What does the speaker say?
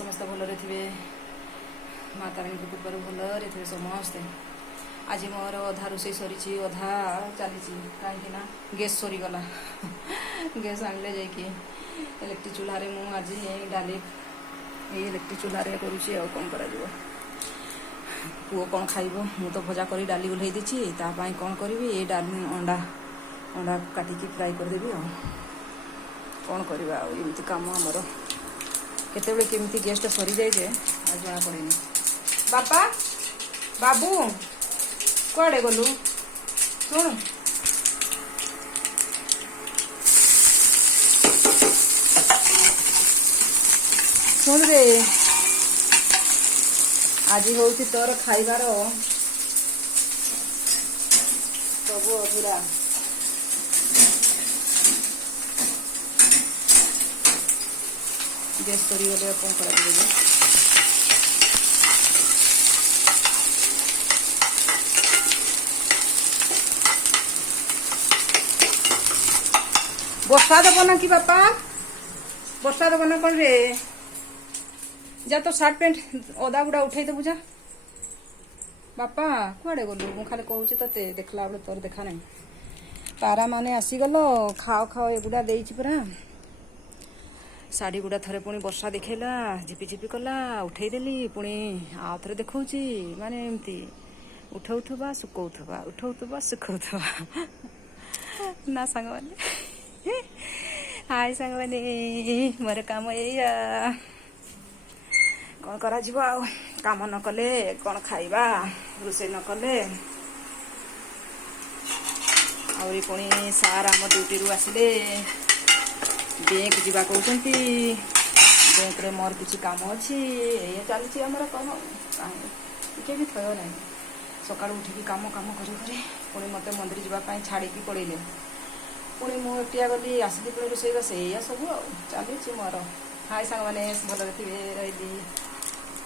समस्त भलरे थे माँ तारिणी कृपार भलरे थे समस्ते। आज मोर अधा रोषे सरी अधा चली कहीं गैस सरीगला गैस आनले जाकि इलेक्ट्रिक चूल्हारे आज डाली इलेक्ट्रिक चूल्हारे करुँची आ कौन कर पुओ कौन खाइब मु तो भजा कर डाली ओह्लई देछि तापाई कौन करी ये डाली अंडा अंडा काटिकी फ्राए करदेवी आ कौन करवा एमती कम आमर केते केमती गैसटा सरी जाए आज जना पड़े बापा बाबू कुआड़े गलु शुण शुण रे आज हूँ तोर खाइबार सब अधूरा गैस सरीगले कौन कर बसा देव ना कि बापा बसा देव ना कौन रे जा तो सार्ट पैंट ओदा गुड़ा उठे देबू जा बापा कुआड़े गलु मु खाली कहूँ ते देखला बेले तोर देखा नहीं पारा माने आसीगल खाओ खाओ एगुड़ा देइछि परा शाढ़ी गुड़ा थरे पुणी वर्षा देखला झिपी झिपी कला उठेदेली पुणी आउ थे देखा माने एमती उठौथुबा सुखौथुबा उठौथुबा सुखौथुबा ना सांग माने हाय सांग माने मोर काम एया कौन करा जीव आ काम न कले कौन खाइबा रोषे न कले आउरी पुणी सार आम ड्यूटी रु आसिले बैंक जीवा कहते बैंक रे मोर किसी काम अच्छी ये चलती आमर कौन टे भी थय ना सका उठिकी काम काम करी पुणी मत मंदिर जावाई छाड़ी पड़े पुणी मुझे गली आसिली पुणी रोषे बस सब चली मोर हाय सांग मैंने भल थे रही।